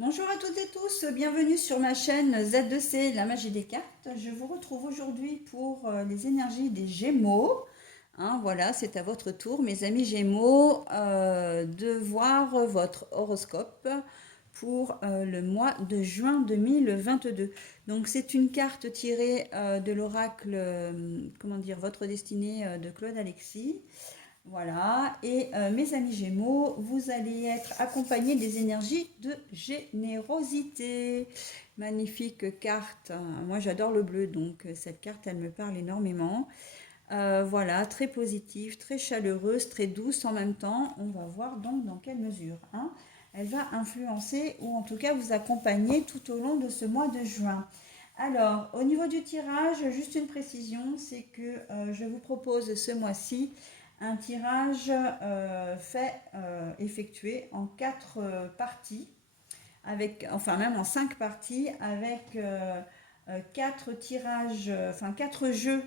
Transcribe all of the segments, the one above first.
Bonjour à toutes et tous, bienvenue sur ma chaîne Z2C, la magie des cartes. Je vous retrouve aujourd'hui pour les énergies des Gémeaux. Voilà, c'est à votre tour, mes amis Gémeaux, de voir votre horoscope pour le mois de juin 2022. Donc c'est une carte tirée de l'oracle, comment dire, Votre destinée de Claude Alexis. Voilà, et mes amis Gémeaux, vous allez être accompagnés des énergies de générosité. Magnifique carte. Moi j'adore le bleu, donc cette carte elle me parle énormément. Voilà, très positive, très chaleureuse, très douce en même temps. On va voir donc dans quelle mesure elle va influencer ou en tout cas vous accompagner tout au long de ce mois de juin. Alors, au niveau du tirage, juste une précision, c'est que je vous propose ce mois-ci un tirage effectué en 4 parties, enfin même en 5 parties, avec 4 tirages, enfin 4 jeux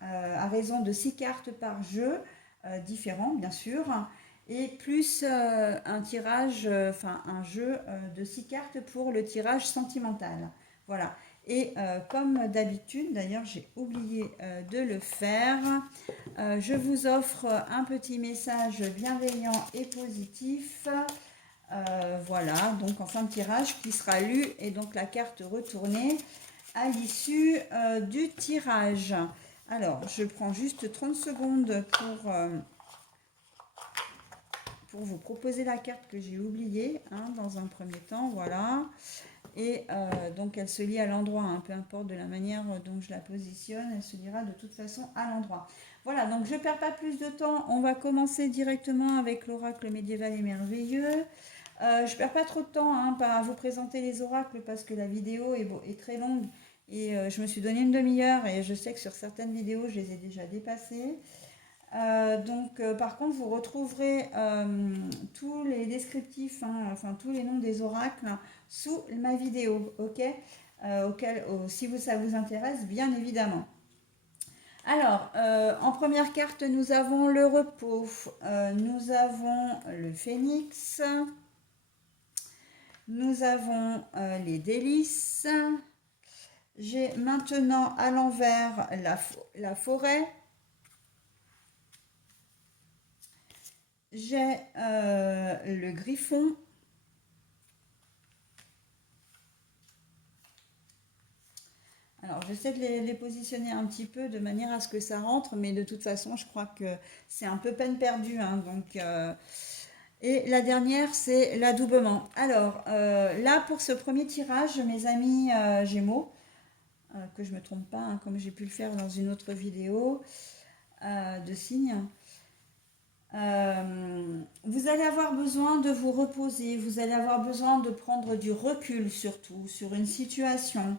à raison de 6 cartes par jeu, différents bien sûr, et plus un tirage, enfin un jeu de 6 cartes pour le tirage sentimental. Voilà. Et comme d'habitude, d'ailleurs j'ai oublié de le faire, je vous offre un petit message bienveillant et positif. Voilà, donc en fin de tirage qui sera lu et donc la carte retournée à l'issue du tirage. Alors, je prends juste 30 secondes pour vous proposer la carte que j'ai oubliée dans un premier temps. Voilà. Et donc, elle se lie à l'endroit, peu importe de la manière dont je la positionne, elle se liera de toute façon à l'endroit. Voilà, donc je ne perds pas plus de temps. On va commencer directement avec l'oracle médiéval et merveilleux. Je ne perds pas trop de temps à vous présenter les oracles parce que la vidéo est très longue et je me suis donné une demi-heure et je sais que sur certaines vidéos, je les ai déjà dépassées. Par contre, vous retrouverez tous les descriptifs, enfin tous les noms des oracles sous ma vidéo, ok, si ça vous intéresse, bien évidemment. Alors, en première carte, nous avons le repos, nous avons le phénix, nous avons les délices. J'ai maintenant à l'envers la forêt. J'ai le griffon. Alors, j'essaie de les positionner un petit peu de manière à ce que ça rentre, mais de toute façon, je crois que c'est un peu peine perdue. Et la dernière, c'est l'adoubement. Alors, là, pour ce premier tirage, mes amis Gémeaux, que je ne me trompe pas, comme j'ai pu le faire dans une autre vidéo de signes, vous allez avoir besoin de vous reposer, vous allez avoir besoin de prendre du recul surtout sur une situation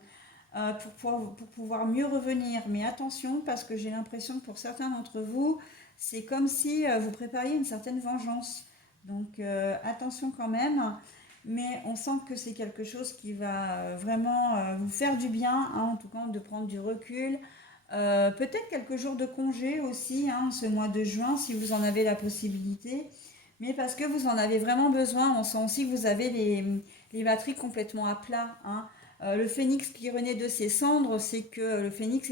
pour pouvoir mieux revenir. Mais attention, parce que j'ai l'impression que pour certains d'entre vous, c'est comme si vous prépariez une certaine vengeance. Donc attention quand même, mais on sent que c'est quelque chose qui va vraiment vous faire du bien, en tout cas de prendre du recul. Peut-être quelques jours de congé aussi, ce mois de juin, si vous en avez la possibilité. Mais parce que vous en avez vraiment besoin, on sent aussi que vous avez les batteries complètement à plat. Le phénix qui renaît de ses cendres, c'est que le phénix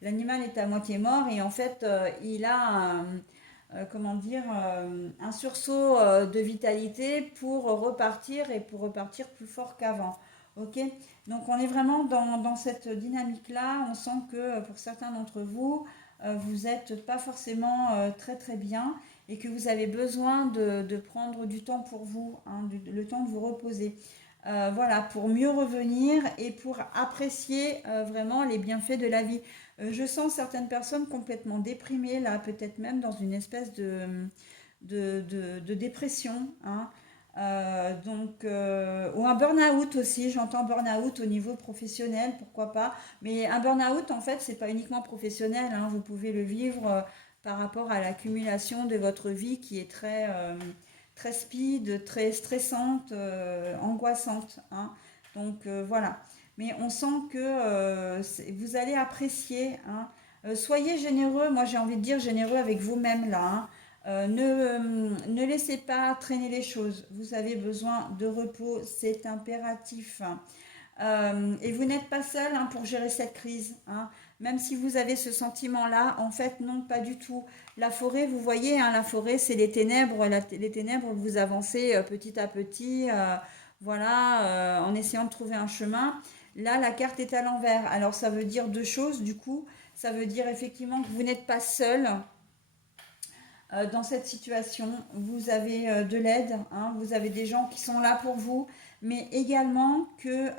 l'animal est à moitié mort et en fait il a comment dire, un sursaut de vitalité pour repartir et pour repartir plus fort qu'avant. Ok, donc on est vraiment dans cette dynamique-là. On sent que pour certains d'entre vous, vous n'êtes pas forcément très très bien et que vous avez besoin de prendre du temps pour vous, le temps de vous reposer. Voilà, pour mieux revenir et pour apprécier vraiment les bienfaits de la vie. Je sens certaines personnes complètement déprimées, là, peut-être même dans une espèce de dépression. Ou un burn-out aussi, j'entends burn-out au niveau professionnel, pourquoi pas. Mais un burn-out, en fait, c'est pas uniquement professionnel, vous pouvez le vivre par rapport à l'accumulation de votre vie qui est très speed, très stressante, angoissante. Voilà. Mais on sent que vous allez apprécier. Soyez généreux, moi j'ai envie de dire généreux avec vous-même là. Ne laissez pas traîner les choses. Vous avez besoin de repos, c'est impératif. Et vous n'êtes pas seul hein, pour gérer cette crise. Hein. Même si vous avez ce sentiment-là, en fait, non, pas du tout. La forêt, vous voyez, hein, la forêt, c'est les ténèbres. Les ténèbres, vous avancez petit à petit, voilà, en essayant de trouver un chemin. Là, la carte est à l'envers. Alors, ça veut dire deux choses, du coup. Ça veut dire effectivement que vous n'êtes pas seul dans cette situation. Vous avez de l'aide, hein, vous avez des gens qui sont là pour vous, mais également que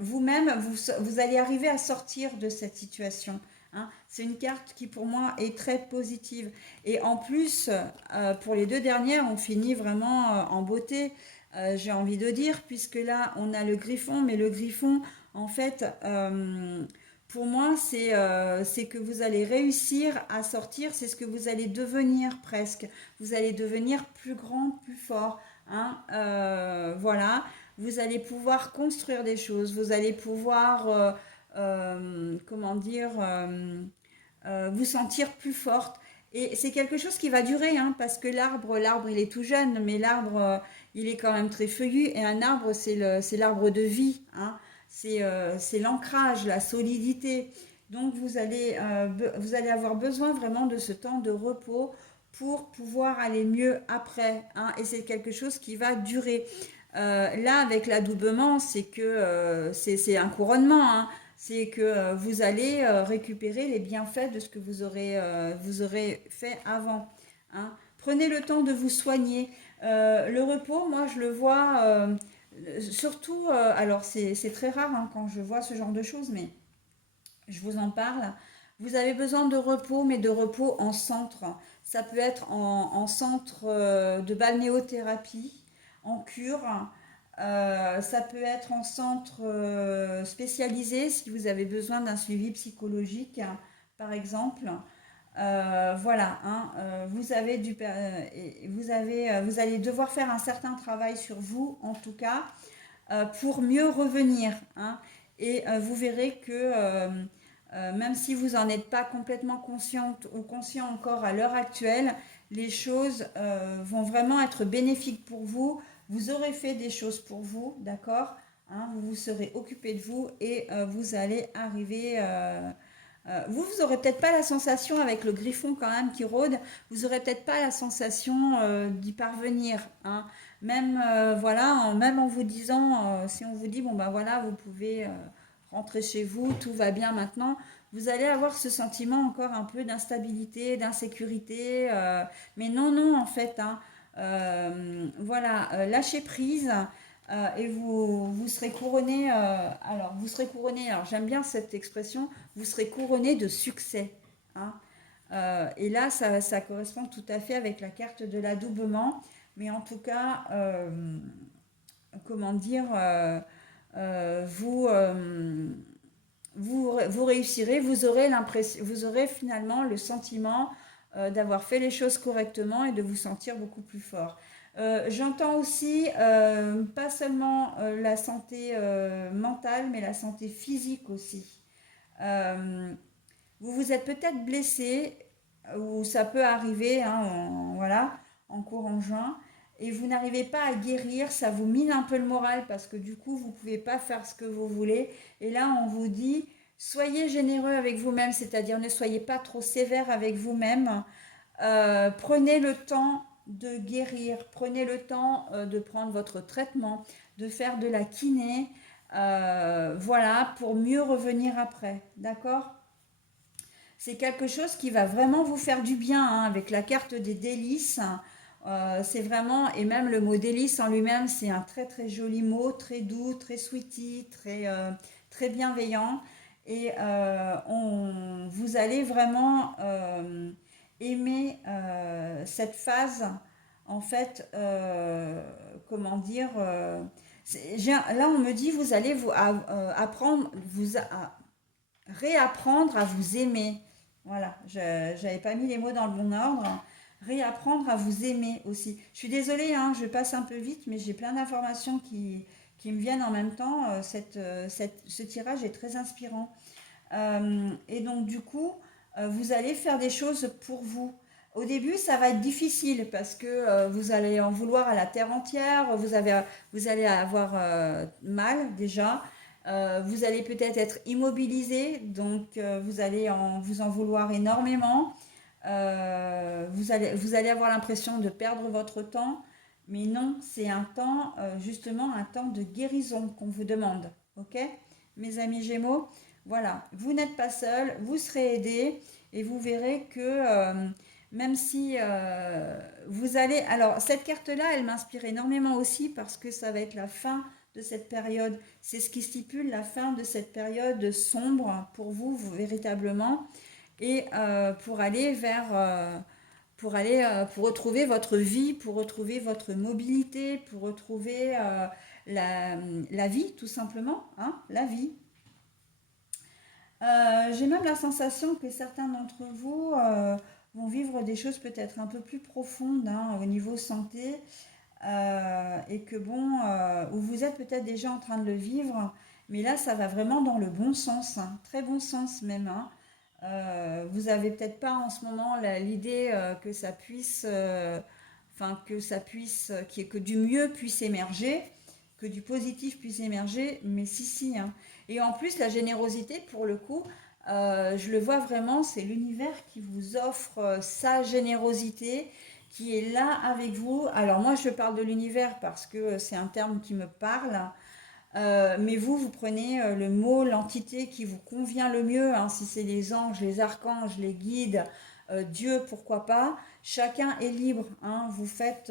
vous-même, vous allez arriver à sortir de cette situation. Hein. C'est une carte qui pour moi est très positive. Et en plus, pour les deux dernières, on finit vraiment en beauté, j'ai envie de dire, puisque là, on a le griffon, mais le griffon, en fait, pour moi, c'est que vous allez réussir à sortir, c'est ce que vous allez devenir presque. Vous allez devenir plus grand, plus fort. Hein, voilà, vous allez pouvoir construire des choses, vous allez pouvoir, comment dire, vous sentir plus forte. Et c'est quelque chose qui va durer, hein, parce que l'arbre, il est tout jeune, mais l'arbre, il est quand même très feuillu. Et un arbre, c'est l'arbre de vie. Hein. C'est l'ancrage, la solidité. Donc vous allez avoir besoin vraiment de ce temps de repos pour pouvoir aller mieux après. Hein, et c'est quelque chose qui va durer. Là, avec l'adoubement, c'est que c'est un couronnement. Hein, c'est que vous allez récupérer les bienfaits de ce que vous aurez fait avant. Hein. Prenez le temps de vous soigner. Le repos, moi, je le vois surtout, alors c'est très rare hein, quand je vois ce genre de choses, mais je vous en parle. Vous avez besoin de repos, mais de repos en centre. Ça peut être en centre de balnéothérapie, en cure. Ça peut être en centre spécialisé si vous avez besoin d'un suivi psychologique, par exemple. Voilà, hein, vous allez devoir faire un certain travail sur vous, en tout cas, pour mieux revenir. Hein. Et vous verrez que même si vous n'en êtes pas complètement consciente ou conscient encore à l'heure actuelle, les choses vont vraiment être bénéfiques pour vous. Vous aurez fait des choses pour vous, d'accord. Hein, vous vous serez occupé de vous et vous allez arriver... vous aurez peut-être pas la sensation avec le griffon quand même qui rôde, vous aurez peut-être pas la sensation d'y parvenir. Hein. Même voilà, même en vous disant, si on vous dit bon ben voilà, vous pouvez rentrer chez vous, tout va bien maintenant, vous allez avoir ce sentiment encore un peu d'instabilité, d'insécurité. Mais non, non en fait. Hein, voilà, lâchez prise. Et vous serez couronné, alors vous serez couronné, alors j'aime bien cette expression, vous serez couronné de succès. Hein. Et là, ça correspond tout à fait avec la carte de l'adoubement, mais en tout cas, comment dire, vous réussirez, vous aurez finalement le sentiment d'avoir fait les choses correctement et de vous sentir beaucoup plus fort. J'entends aussi pas seulement la santé mentale, mais la santé physique aussi. Euh, vous vous êtes peut-être blessé, ou ça peut arriver, hein, voilà, en courant juin, et vous n'arrivez pas à guérir, ça vous mine un peu le moral parce que du coup, vous ne pouvez pas faire ce que vous voulez. Et là, on vous dit, soyez généreux avec vous-même, c'est-à-dire ne soyez pas trop sévère avec vous-même. Prenez le temps de guérir, prenez le temps de prendre votre traitement, de faire de la kiné, voilà, pour mieux revenir après, d'accord. C'est quelque chose qui va vraiment vous faire du bien hein, avec la carte des délices. C'est vraiment, et même le mot délice en lui-même, c'est un très très joli mot, très doux, très sweetie, très bienveillant. Et vous allez vraiment aimer cette phase, en fait, comment dire, là on me dit, vous allez apprendre, réapprendre à vous aimer. Voilà, je n'avais pas mis les mots dans le bon ordre. Réapprendre à vous aimer aussi. Je suis désolée, hein, je passe un peu vite, mais j'ai plein d'informations qui me viennent en même temps. Ce tirage est très inspirant. Et donc, du coup, vous allez faire des choses pour vous. Au début, ça va être difficile parce que vous allez en vouloir à la terre entière, vous allez avoir mal déjà. Vous allez peut-être être immobilisé, donc vous en vouloir énormément. Vous allez avoir l'impression de perdre votre temps, mais non, c'est un temps, justement, un temps de guérison qu'on vous demande. Ok, mes amis Gémeaux? Voilà, vous n'êtes pas seul, vous serez aidés et vous verrez que même si vous allez... Alors, cette carte-là, elle m'inspire énormément aussi parce que ça va être la fin de cette période. C'est ce qui stipule la fin de cette période sombre pour vous, véritablement, et pour retrouver votre vie, pour retrouver votre mobilité, pour retrouver la, la vie, tout simplement, hein, la vie. J'ai même la sensation que certains d'entre vous vont vivre des choses peut-être un peu plus profondes, hein, au niveau santé, et que bon, où vous êtes peut-être déjà en train de le vivre, mais là ça va vraiment dans le bon sens, hein, très bon sens même, hein. Vous avez peut-être pas en ce moment l'idée que ça puisse, enfin que du mieux puisse émerger, que du positif puisse émerger, mais si si, hein. Et en plus la générosité pour le coup, je le vois vraiment, c'est l'univers qui vous offre sa générosité, qui est là avec vous. Alors moi je parle de l'univers parce que c'est un terme qui me parle. Mais vous, vous prenez le mot, l'entité qui vous convient le mieux, hein, si c'est les anges, les archanges, les guides, Dieu, pourquoi pas. Chacun est libre, hein, vous faites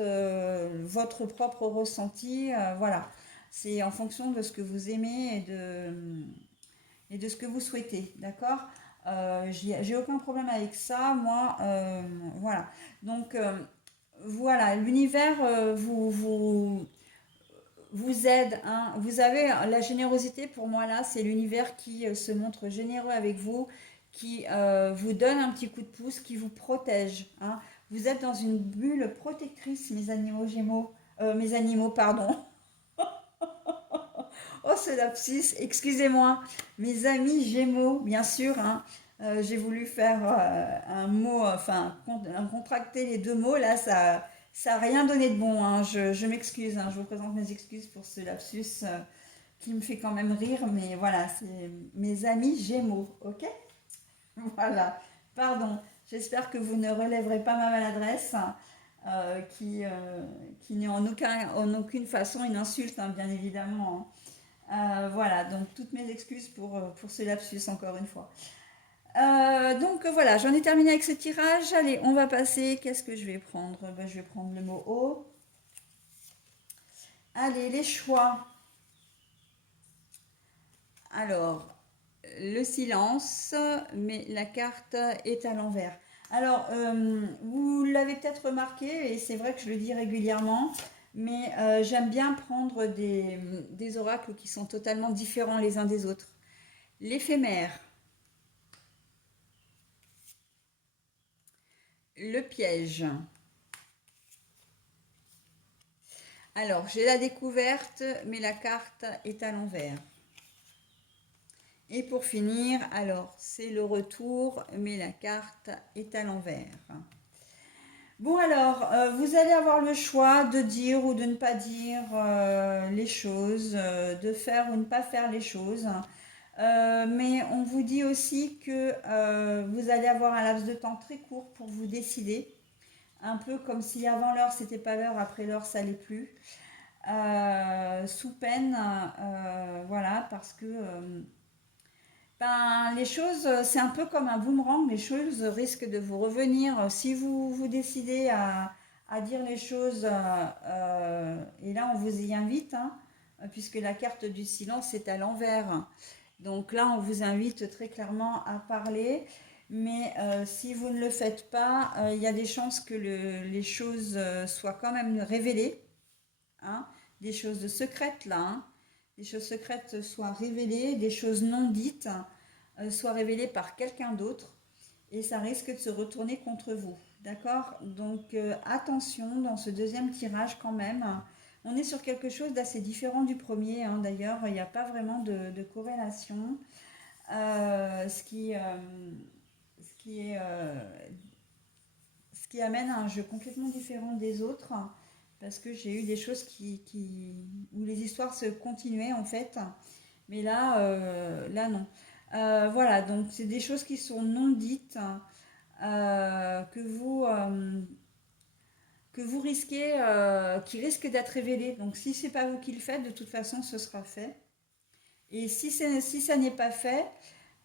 votre propre ressenti, voilà. C'est en fonction de ce que vous aimez et de ce que vous souhaitez, d'accord? J'ai aucun problème avec ça, moi, voilà. Donc, voilà, l'univers vous aide, hein. Vous avez la générosité pour moi là, c'est l'univers qui se montre généreux avec vous, qui vous donne un petit coup de pouce, qui vous protège, hein. Vous êtes dans une bulle protectrice, mes animaux gémeaux, mes animaux, pardon. Oh, ce lapsus, excusez-moi, mes amis gémeaux, bien sûr, hein. J'ai voulu faire un mot, enfin, contracter les deux mots, là, ça a rien donné de bon, hein. Je m'excuse, hein. Je vous présente mes excuses pour ce lapsus qui me fait quand même rire, mais voilà, c'est mes amis gémeaux, ok? Voilà, pardon, j'espère que vous ne relèverez pas ma maladresse, qui n'est en aucune façon une insulte, hein, bien évidemment, hein. Voilà, donc toutes mes excuses pour ce lapsus encore une fois. Donc voilà, j'en ai terminé avec ce tirage. Allez, on va passer. Qu'est-ce que je vais prendre? Ben, je vais prendre le mot eau. Allez, les choix. Alors, le silence, mais la carte est à l'envers. Alors, vous l'avez peut-être remarqué, et c'est vrai que je le dis régulièrement, mais j'aime bien prendre des oracles qui sont totalement différents les uns des autres. L'éphémère, le piège. Alors, j'ai la découverte, mais la carte est à l'envers. Et pour finir, alors, c'est le retour, mais la carte est à l'envers. Bon alors, vous allez avoir le choix de dire ou de ne pas dire les choses, de faire ou ne pas faire les choses. Mais on vous dit aussi que vous allez avoir un laps de temps très court pour vous décider. Un peu comme si avant l'heure c'était pas l'heure, après l'heure ça l'est plus. Sous peine, voilà, parce que ben, les choses, c'est un peu comme un boomerang, les choses risquent de vous revenir. Si vous vous décidez à dire les choses, et là on vous y invite, hein, puisque la carte du silence est à l'envers. Donc là on vous invite très clairement à parler, mais si vous ne le faites pas, il y a des chances que les choses soient quand même révélées, hein, des choses secrètes là, hein, des choses secrètes soient révélées, des choses non dites soient révélées par quelqu'un d'autre et ça risque de se retourner contre vous. D'accord? Donc attention dans ce deuxième tirage quand même. On est sur quelque chose d'assez différent du premier, hein. D'ailleurs, il n'y a pas vraiment de corrélation. Euh, ce, qui, euh, ce, qui est, euh, qui amène un jeu complètement différent des autres, parce que j'ai eu des choses où les histoires se continuaient en fait, mais là non. Voilà, donc c'est des choses qui sont non dites, euh, que vous, euh, que vous risquez, qui risquent d'être révélées. Donc si c'est pas vous qui le faites, de toute façon ce sera fait. Et si ça n'est pas fait,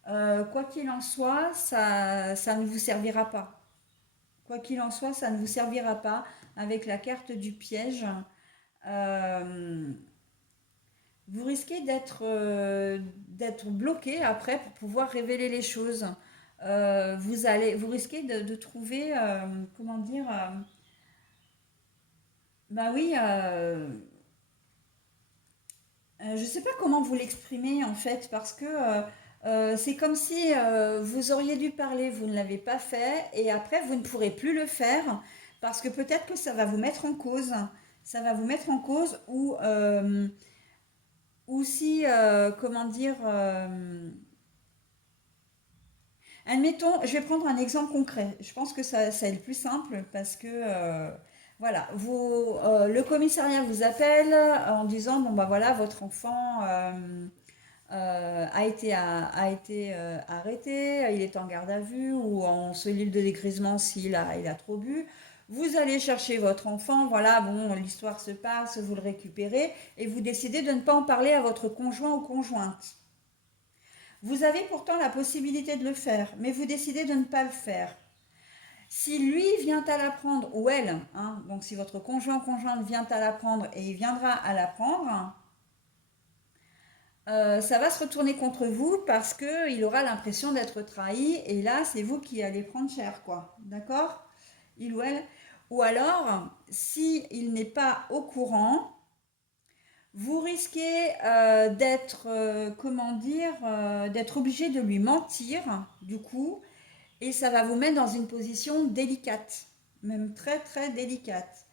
quoi qu'il en soit, ça ne vous servira pas. Quoi qu'il en soit, ça ne vous servira pas avec la carte du piège. Euh, vous risquez d'être bloqué après pour pouvoir révéler les choses. Vous risquez de trouver, comment dire, bah oui, je ne sais pas comment vous l'exprimer en fait, parce que c'est comme si vous auriez dû parler, vous ne l'avez pas fait, et après vous ne pourrez plus le faire, parce que peut-être que ça va vous mettre en cause. Ça va vous mettre en cause, ou si, comment dire, admettons, je vais prendre un exemple concret. Je pense que ça est le plus simple parce que, voilà, le commissariat vous appelle en disant, bon bah voilà, votre enfant a été arrêté, il est en garde à vue ou en cellule de dégrisement il a trop bu. Vous allez chercher votre enfant, voilà, bon, l'histoire se passe, vous le récupérez et vous décidez de ne pas en parler à votre conjoint ou conjointe. Vous avez pourtant la possibilité de le faire, mais vous décidez de ne pas le faire. Si lui vient à l'apprendre, ou elle, hein, donc si votre conjoint ou conjointe vient à l'apprendre et il viendra à l'apprendre, ça va se retourner contre vous parce qu'il aura l'impression d'être trahi et là c'est vous qui allez prendre cher, quoi. D'accord? Il ou elle. Ou alors, si il n'est pas au courant, vous risquez comment dire, d'être obligé de lui mentir, du coup, et ça va vous mettre dans une position délicate, même très très délicate.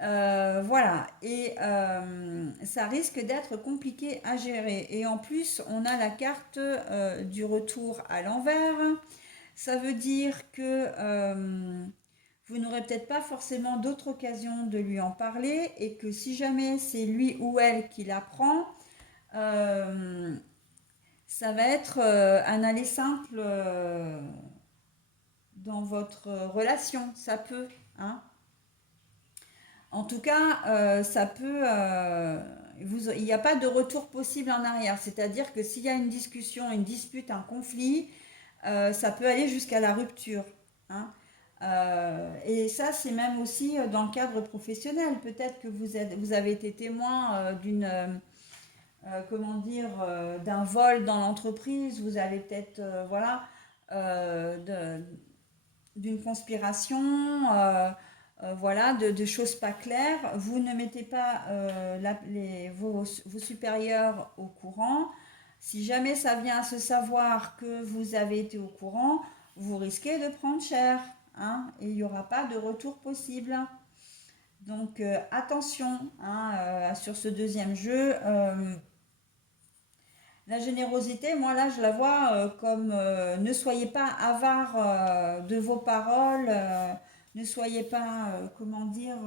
Voilà, et ça risque d'être compliqué à gérer. Et en plus, on a la carte du retour à l'envers. Ça veut dire que vous n'aurez peut-être pas forcément d'autre occasion de lui en parler et que si jamais c'est lui ou elle qui l'apprend, euh, ça va être un aller simple dans votre relation. Ça peut, hein. En tout cas, ça peut. Il n'y a pas de retour possible en arrière. C'est-à-dire que s'il y a une discussion, une dispute, un conflit, ça peut aller jusqu'à la rupture, hein. Et ça, c'est même aussi dans le cadre professionnel. Peut-être que vous avez été témoin comment dire, d'un vol dans l'entreprise. Vous avez peut-être, voilà, d'une conspiration, voilà, de choses pas claires. Vous ne mettez pas vos supérieurs au courant. Si jamais ça vient à se savoir que vous avez été au courant, vous risquez de prendre cher, hein, et il n'y aura pas de retour possible. Donc attention, hein, sur ce deuxième jeu. La générosité, moi là, je la vois comme ne soyez pas avare de vos paroles, ne soyez pas, comment dire,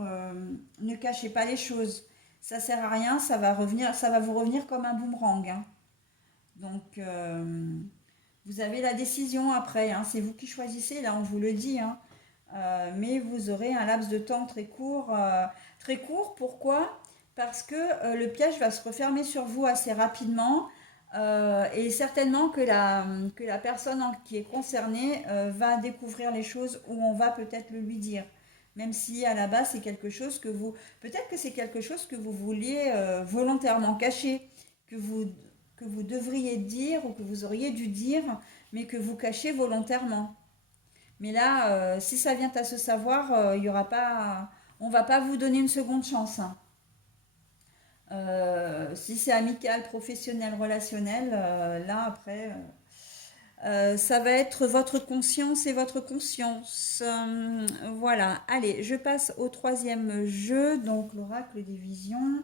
ne cachez pas les choses. Ça sert à rien, ça va vous revenir comme un boomerang, hein. Donc, vous avez la décision après, hein, c'est vous qui choisissez, là on vous le dit, hein. Mais vous aurez un laps de temps très court. Très court, pourquoi? Parce que le piège va se refermer sur vous assez rapidement et certainement que la personne qui est concernée va découvrir les choses où on va peut-être le lui dire. Même si à la base c'est quelque chose que peut-être que c'est quelque chose que vous vouliez volontairement cacher, que vous, que vous devriez dire ou que vous auriez dû dire, mais que vous cachez volontairement. Mais là, si ça vient à se savoir, il y aura pas, on va pas vous donner une seconde chance, hein. Si c'est amical, professionnel, relationnel, là après, ça va être votre conscience et votre conscience. Voilà. Allez, je passe au troisième jeu, donc l'oracle des visions,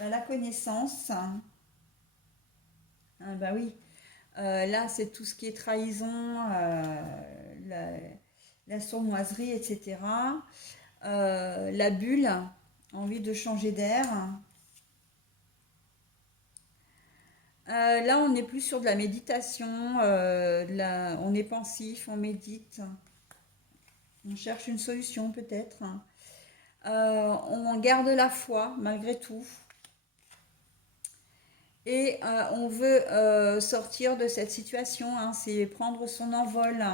la connaissance. Ah, bah oui. Là, c'est tout ce qui est trahison, la, la sournoiserie, etc. La bulle, envie de changer d'air. Là, on est plus sur de la méditation, on est pensif, on médite, on cherche une solution peut-être. On garde la foi malgré tout. Et on veut sortir de cette situation, hein, c'est prendre son envol.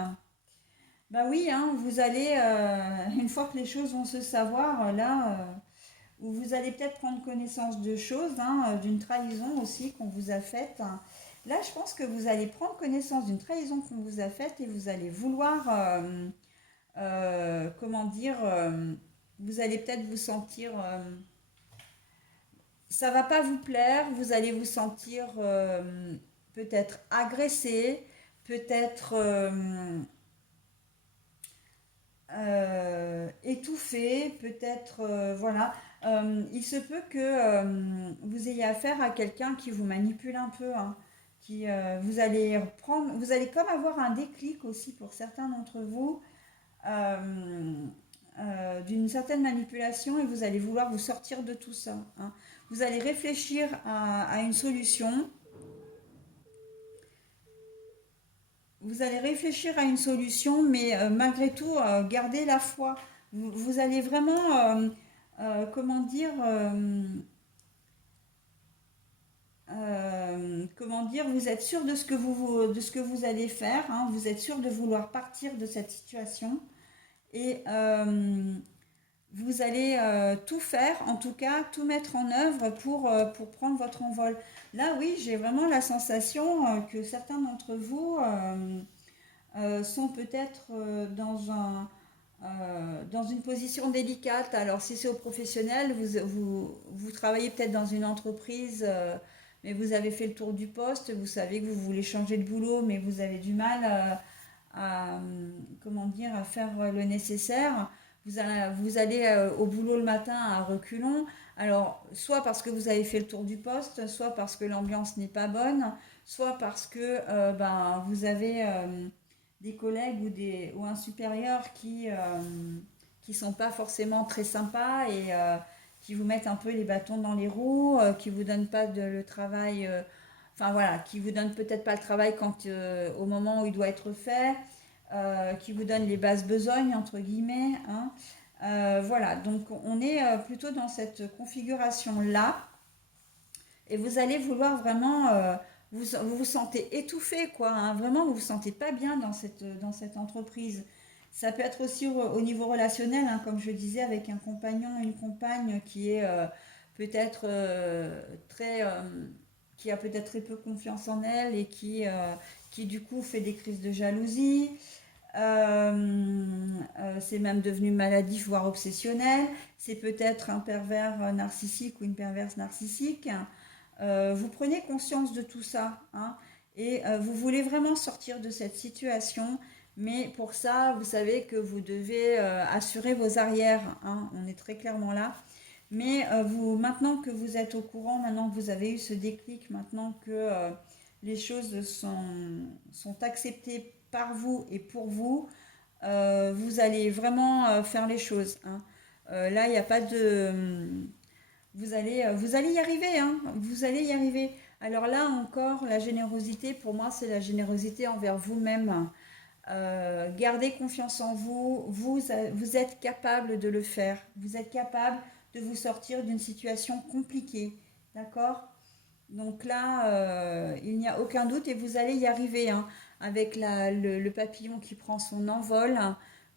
Bah oui, hein, vous allez, une fois que les choses vont se savoir, là, où vous allez peut-être prendre connaissance de choses, hein, d'une trahison aussi qu'on vous a faite. Là, je pense que vous allez prendre connaissance d'une trahison qu'on vous a faite et vous allez vouloir, comment dire, vous allez peut-être vous sentir, ça va pas vous plaire, vous allez vous sentir peut-être agressé, peut-être étouffé, peut-être voilà. Il se peut que vous ayez affaire à quelqu'un qui vous manipule un peu, hein, qui vous allez prendre, vous allez comme avoir un déclic aussi pour certains d'entre vous euh, d'une certaine manipulation et vous allez vouloir vous sortir de tout ça, hein. Vous allez réfléchir à une solution. Vous allez réfléchir à une solution, mais malgré tout, gardez la foi. Vous allez vraiment, comment dire, comment dire, vous êtes sûr de de ce que vous allez faire, hein, vous êtes sûr de vouloir partir de cette situation et vous allez tout faire, en tout cas, tout mettre en œuvre pour prendre votre envol. Là, oui, j'ai vraiment la sensation que certains d'entre vous sont peut-être dans une position délicate. Alors, si c'est au professionnel, vous travaillez peut-être dans une entreprise, mais vous avez fait le tour du poste, vous savez que vous voulez changer de boulot, mais vous avez du mal comment dire, à faire le nécessaire. Vous allez au boulot le matin à reculons. Alors, soit parce que vous avez fait le tour du poste, soit parce que l'ambiance n'est pas bonne, soit parce que ben, vous avez des collègues ou un supérieur qui sont pas forcément très sympas et qui vous mettent un peu les bâtons dans les roues, qui vous donnent pas le travail, enfin voilà, qui vous donnent peut-être pas le travail au moment où il doit être fait, qui vous donnent les basses besognes entre guillemets, hein. Voilà, donc on est plutôt dans cette configuration là et vous allez vouloir vraiment vous vous sentez étouffé, quoi, hein, vraiment, vous vous sentez pas bien dans cette entreprise. Ça peut être aussi au niveau relationnel, hein, comme je disais, avec un compagnon, une compagne qui est peut-être très, qui a peut-être très peu confiance en elle et qui du coup fait des crises de jalousie. C'est même devenu maladif, voire obsessionnel. C'est peut-être un pervers narcissique ou une perverse narcissique. Vous prenez conscience de tout ça, hein, et vous voulez vraiment sortir de cette situation, mais pour ça, vous savez que vous devez assurer vos arrières, hein, on est très clairement là. Mais maintenant que vous êtes au courant, maintenant que vous avez eu ce déclic, maintenant que les choses sont acceptées par vous et pour vous, vous allez vraiment faire les choses, hein. Là, il n'y a pas de vous allez y arriver, hein, vous allez y arriver. Alors là encore, la générosité, pour moi, c'est la générosité envers vous-même. Gardez confiance en vous. Vous êtes capable de le faire. Vous êtes capable de vous sortir d'une situation compliquée. D'accord? Donc là, il n'y a aucun doute et vous allez y arriver, hein. Avec le papillon qui prend son envol,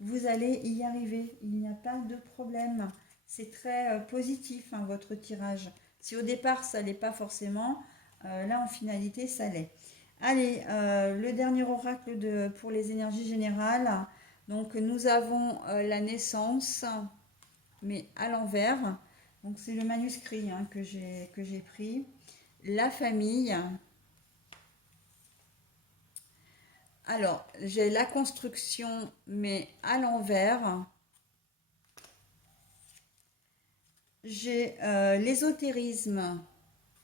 vous allez y arriver. Il n'y a pas de problème. C'est très positif, hein, votre tirage. Si au départ ça l'est pas forcément, là en finalité ça l'est. Allez, le dernier oracle pour les énergies générales. Donc nous avons la naissance, mais à l'envers. Donc c'est le manuscrit, hein, que j'ai pris. La famille. Alors, j'ai la construction, mais à l'envers. J'ai l'ésotérisme,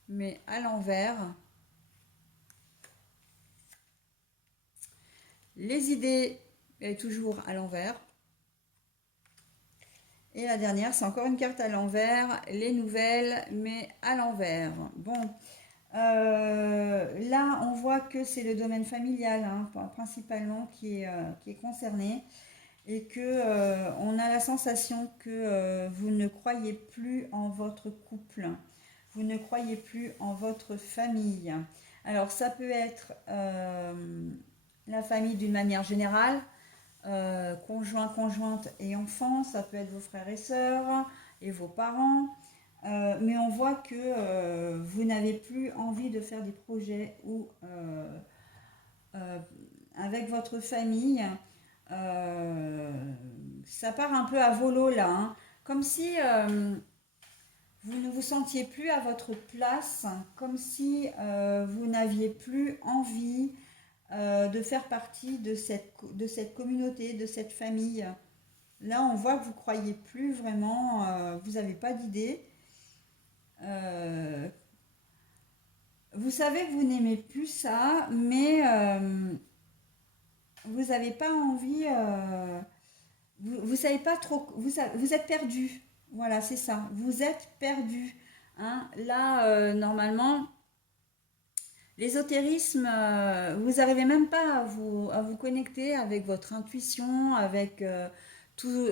mais à l'envers. Les idées, Elle est toujours à l'envers. Et la dernière, c'est encore une carte à l'envers, les nouvelles, mais à l'envers. Bon, là, on voit que c'est le domaine familial, hein, principalement, qui est concerné. Et que on a la sensation que vous ne croyez plus en votre couple, vous ne croyez plus en votre famille. Alors ça peut être la famille d'une manière générale, conjoint, conjointe et enfants, ça peut être vos frères et sœurs et vos parents, mais on voit que vous n'avez plus envie de faire des projets ou euh, avec votre famille. Euh, Ça part un peu à volo là, hein. Comme si vous ne vous sentiez plus à votre place, comme si vous n'aviez plus envie de faire partie de cette communauté, de cette famille. Là, on voit que vous croyez plus vraiment, vous n'avez pas d'idée. Euh, Vous savez que vous n'aimez plus ça, mais vous n'avez pas envie. Vous savez pas trop, vous êtes perdu. Voilà, c'est ça. Vous êtes perdu. Hein. Là, normalement, l'ésotérisme, vous n'arrivez même pas à vous connecter avec votre intuition, avec,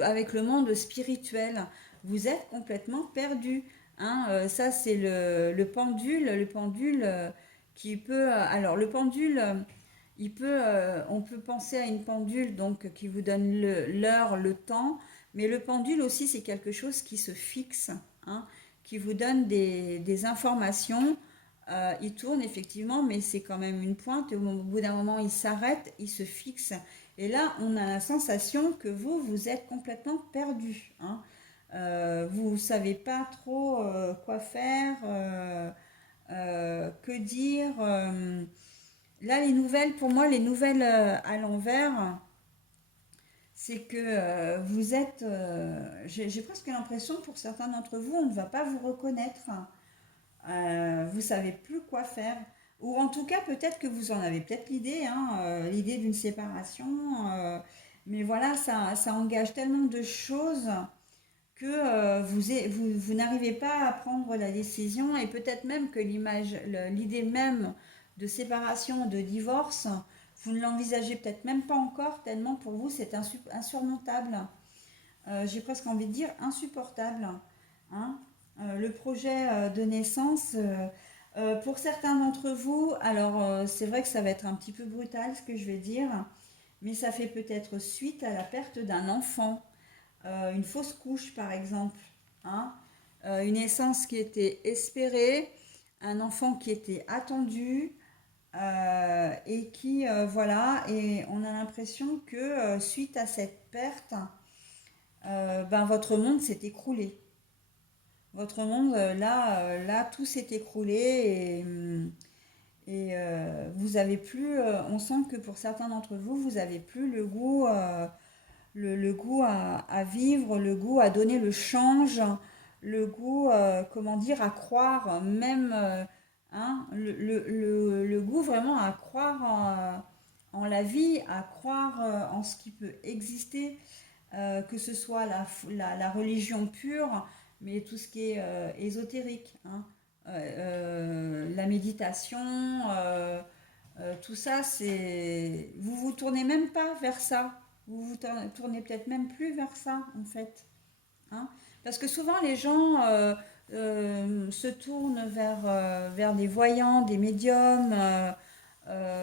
avec le monde spirituel. Vous êtes complètement perdu. Hein. Ça, c'est le pendule. Le pendule qui peut... alors, le pendule... on peut penser à une pendule donc qui vous donne l'heure, le temps, mais le pendule aussi c'est quelque chose qui se fixe, hein, qui vous donne des informations. Il tourne effectivement, mais c'est quand même une pointe et au bout d'un moment il s'arrête, il se fixe. Et là on a la sensation que vous êtes complètement perdu. Hein. Vous ne savez pas trop quoi faire, que dire. Là, les nouvelles, pour moi, les nouvelles à l'envers, c'est que vous êtes, j'ai presque l'impression pour certains d'entre vous, on ne va pas vous reconnaître. Vous savez plus quoi faire. Ou en tout cas, peut-être que vous en avez peut-être l'idée, hein, l'idée d'une séparation. Mais voilà, ça engage tellement de choses que vous n'arrivez pas à prendre la décision et peut-être même que l'idée même de séparation, de divorce, vous ne l'envisagez peut-être même pas encore tellement pour vous c'est insurmontable. J'ai presque envie de dire insupportable. Hein. Le projet de naissance, pour certains d'entre vous, alors c'est vrai que ça va être un petit peu brutal ce que je vais dire, mais ça fait peut-être suite à la perte d'un enfant, une fausse couche par exemple, hein, une naissance qui était espérée, un enfant qui était attendu et qui, voilà, et on a l'impression que suite à cette perte, ben, votre monde s'est écroulé. Votre monde, là, tout s'est écroulé et vous avez plus, on sent que pour certains d'entre vous, vous avez plus le goût le goût à vivre, le goût à donner le change, le goût, comment dire, à croire, même, hein, le goût vraiment à croire en la vie, à croire en ce qui peut exister, que ce soit la religion pure, mais tout ce qui est ésotérique, hein, la méditation, tout ça, c'est... Vous vous tournez même pas vers ça. Vous vous tournez peut-être même plus vers ça, en fait. Hein. Parce que souvent, les gens se tournent vers des voyants, des médiums,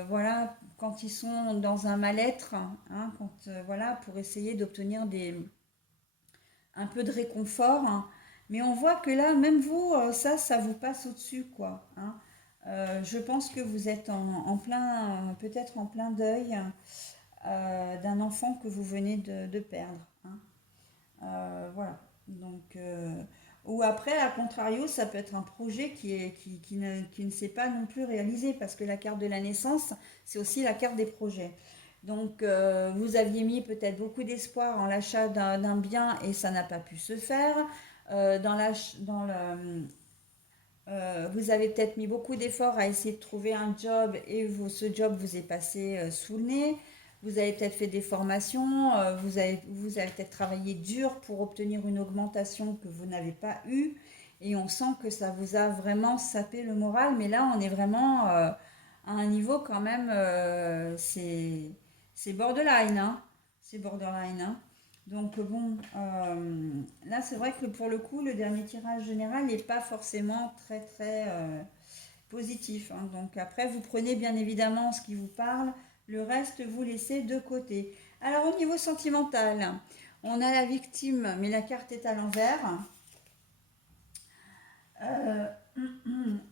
voilà, quand ils sont dans un mal-être, hein, quand, voilà, pour essayer d'obtenir un peu de réconfort. Hein. Mais on voit que là, même vous, ça vous passe au-dessus, quoi. Hein. Je pense que vous êtes en plein, peut-être en plein deuil d'un enfant que vous venez de perdre. Hein. Voilà. Donc, ou après, à contrario, ça peut être un projet qui ne s'est pas non plus réalisé, parce que la carte de la naissance, c'est aussi la carte des projets. Donc, vous aviez mis peut-être beaucoup d'espoir en l'achat d'un bien et ça n'a pas pu se faire. Vous avez peut-être mis beaucoup d'efforts à essayer de trouver un job et ce job vous est passé sous le nez. vous avez peut-être fait des formations, vous avez peut-être travaillé dur pour obtenir une augmentation que vous n'avez pas eue. Et on sent que ça vous a vraiment sapé le moral. Mais là, on est vraiment à un niveau quand même, c'est borderline, hein. C'est borderline, hein. Donc bon, là c'est vrai que pour le coup, le dernier tirage général n'est pas forcément très très positif, hein. Donc après, vous prenez bien évidemment ce qui vous parle, le reste vous laissez de côté. Alors au niveau sentimental, on a la victime, mais la carte est à l'envers. Euh,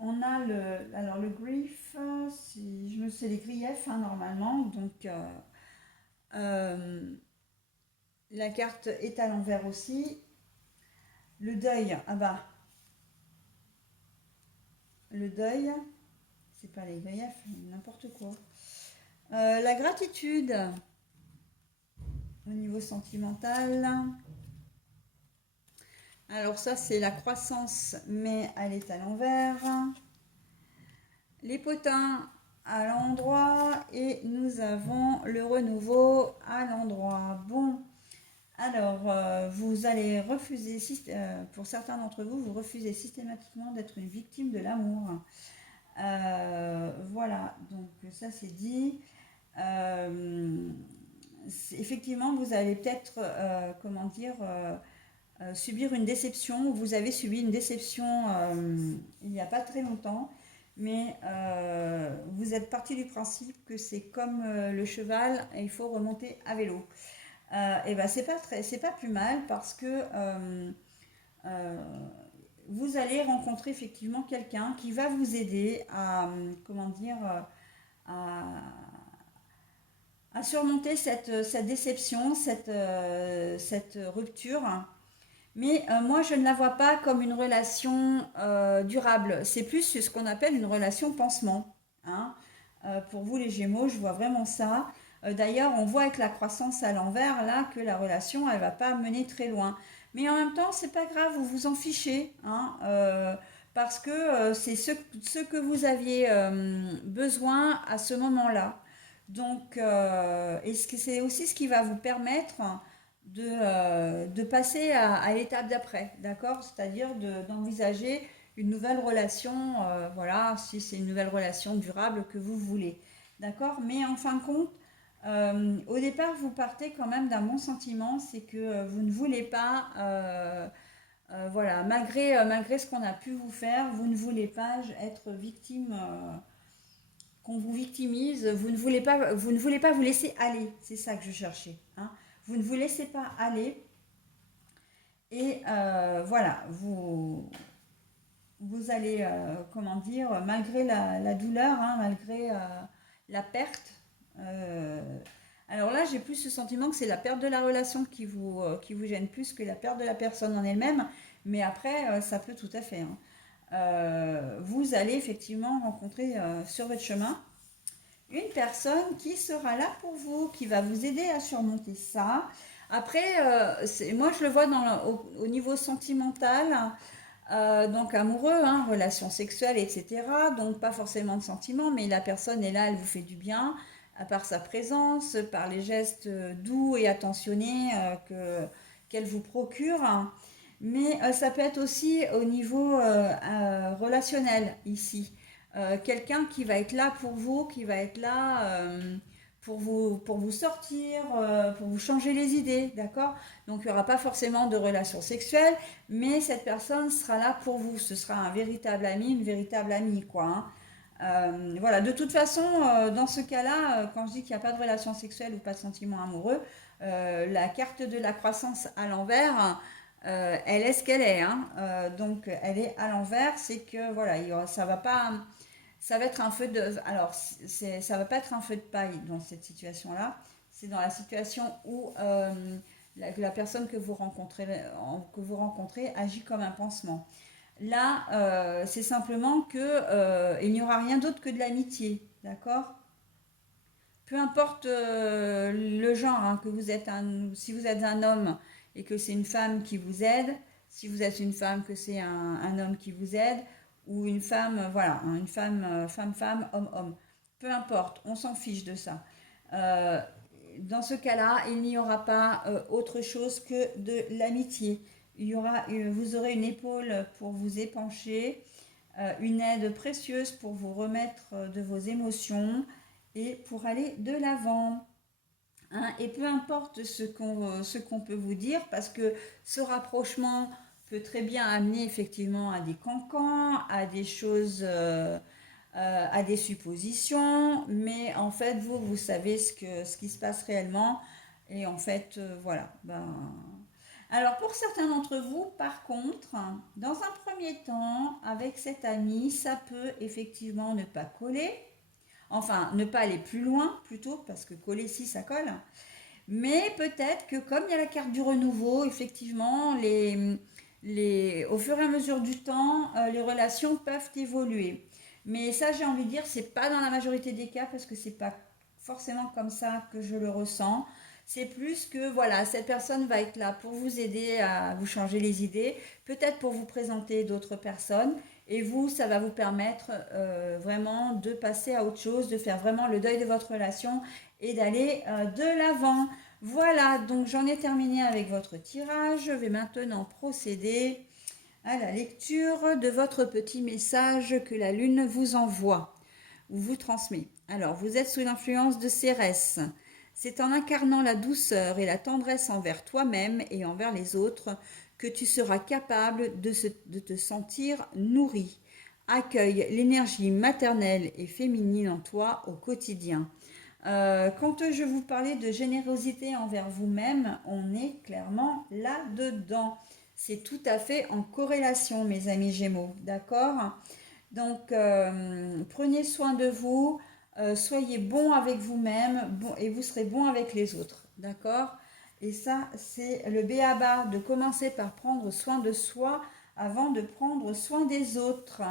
on a alors le grief, si je me sais les griefs, hein, normalement. Donc euh, la carte est à l'envers aussi. Le deuil, ah bah, le deuil, c'est pas les griefs, n'importe quoi. La gratitude au niveau sentimental. Alors ça, c'est la croissance, mais elle est à l'envers. Les potins à l'endroit et nous avons le renouveau à l'endroit. Bon, alors vous allez refuser, pour certains d'entre vous, vous refusez systématiquement d'être une victime de l'amour. Voilà, donc ça c'est dit. Effectivement, vous allez peut-être, comment dire, subir une déception. Vous avez subi une déception il n'y a pas très longtemps, mais vous êtes parti du principe que c'est comme le cheval, et il faut remonter à vélo. Et ben c'est pas plus mal parce que euh, vous allez rencontrer effectivement quelqu'un qui va vous aider à comment dire à, à surmonter cette déception, cette rupture. Mais moi, je ne la vois pas comme une relation durable. C'est plus ce qu'on appelle une relation pansement, hein. Pour vous, les Gémeaux, je vois vraiment ça. D'ailleurs, on voit avec la croissance à l'envers, là, que la relation, elle va pas mener très loin. Mais en même temps, c'est pas grave, vous vous en fichez, hein, parce que c'est ce que vous aviez besoin à ce moment-là. Donc, et c'est aussi ce qui va vous permettre de passer à l'étape d'après, d'accord? C'est-à-dire d'envisager une nouvelle relation, voilà, si c'est une nouvelle relation durable que vous voulez, d'accord? Mais en fin de compte, au départ, vous partez quand même d'un bon sentiment, c'est que vous ne voulez pas, voilà, malgré ce qu'on a pu vous faire, vous ne voulez pas être victime, qu'on vous victimise, vous ne voulez pas vous laisser aller, c'est ça que je cherchais, hein. Vous ne vous laissez pas aller et voilà, vous allez, comment dire, malgré la douleur, hein, malgré la perte. euh, alors là, j'ai plus ce sentiment que c'est la perte de la relation qui vous gêne plus que la perte de la personne en elle-même. Mais après, ça peut tout à fait, hein. Vous allez effectivement rencontrer sur votre chemin une personne qui sera là pour vous, qui va vous aider à surmonter ça. Après, moi je le vois au niveau sentimental, donc amoureux, hein, relations sexuelles, etc. Donc pas forcément de sentiments, mais la personne est là, elle vous fait du bien, à part sa présence, par les gestes doux et attentionnés qu'elle vous procure. Mais ça peut être aussi au niveau relationnel ici. Quelqu'un qui va être là pour vous, qui va être là pour vous sortir, pour vous changer les idées, d'accord? Donc il n'y aura pas forcément de relation sexuelle, mais cette personne sera là pour vous. Ce sera un véritable ami, une véritable amie, quoi, hein. Voilà, de toute façon, dans ce cas-là, quand je dis qu'il n'y a pas de relation sexuelle ou pas de sentiment amoureux, la carte de la croissance à l'envers, elle est ce qu'elle est, hein. Donc elle est à l'envers, c'est que voilà, ça va pas, ça va être un feu de, alors ça va pas être un feu de paille dans cette situation-là. C'est dans la situation où la personne que vous rencontrez agit comme un pansement. Là, c'est simplement que il n'y aura rien d'autre que de l'amitié, d'accord? Peu importe le genre, hein, que vous êtes si vous êtes un homme et que c'est une femme qui vous aide, si vous êtes une femme que c'est un homme qui vous aide, ou une femme, voilà, hein, une femme, femme, homme, homme. Peu importe, on s'en fiche de ça. Euh, dans ce cas-là, il n'y aura pas autre chose que de l'amitié. Vous aurez une épaule pour vous épancher, une aide précieuse pour vous remettre de vos émotions et pour aller de l'avant. Hein, et peu importe ce qu'on peut vous dire, parce que ce rapprochement peut très bien amener effectivement à des cancans, à des choses, à des suppositions, mais en fait, vous savez ce qui se passe réellement, et en fait, voilà. Ben... Alors, pour certains d'entre vous, par contre, dans un premier temps, avec cet ami, ça peut effectivement ne pas coller, enfin, ne pas aller plus loin, plutôt, parce que coller, si, ça colle. Mais peut-être que comme il y a la carte du renouveau, effectivement, au fur et à mesure du temps, les relations peuvent évoluer. Mais ça, j'ai envie de dire, c'est pas dans la majorité des cas parce que c'est pas forcément comme ça que je le ressens. C'est plus que voilà, cette personne va être là pour vous aider à vous changer les idées, peut-être pour vous présenter d'autres personnes. Et vous, ça va vous permettre vraiment de passer à autre chose, de faire vraiment le deuil de votre relation et d'aller de l'avant. Voilà, donc j'en ai terminé avec votre tirage. Je vais maintenant procéder à la lecture de votre petit message que la Lune vous envoie ou vous transmet. Alors, vous êtes sous l'influence de Cérès. C'est en incarnant la douceur et la tendresse envers toi-même et envers les autres que tu seras capable de te sentir nourri. Accueille l'énergie maternelle et féminine en toi au quotidien. Quand je vous parlais de générosité envers vous-même, on est clairement là-dedans. C'est tout à fait en corrélation, mes amis Gémeaux, d'accord? Donc, prenez soin de vous, soyez bon avec vous-même bon, et vous serez bon avec les autres, d'accord? Et ça, c'est le b.a.-ba de commencer par prendre soin de soi avant de prendre soin des autres.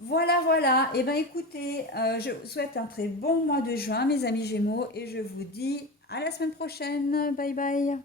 Voilà, voilà. Eh bien, écoutez, je vous souhaite un très bon mois de juin, mes amis Gémeaux, et je vous dis à la semaine prochaine. Bye bye.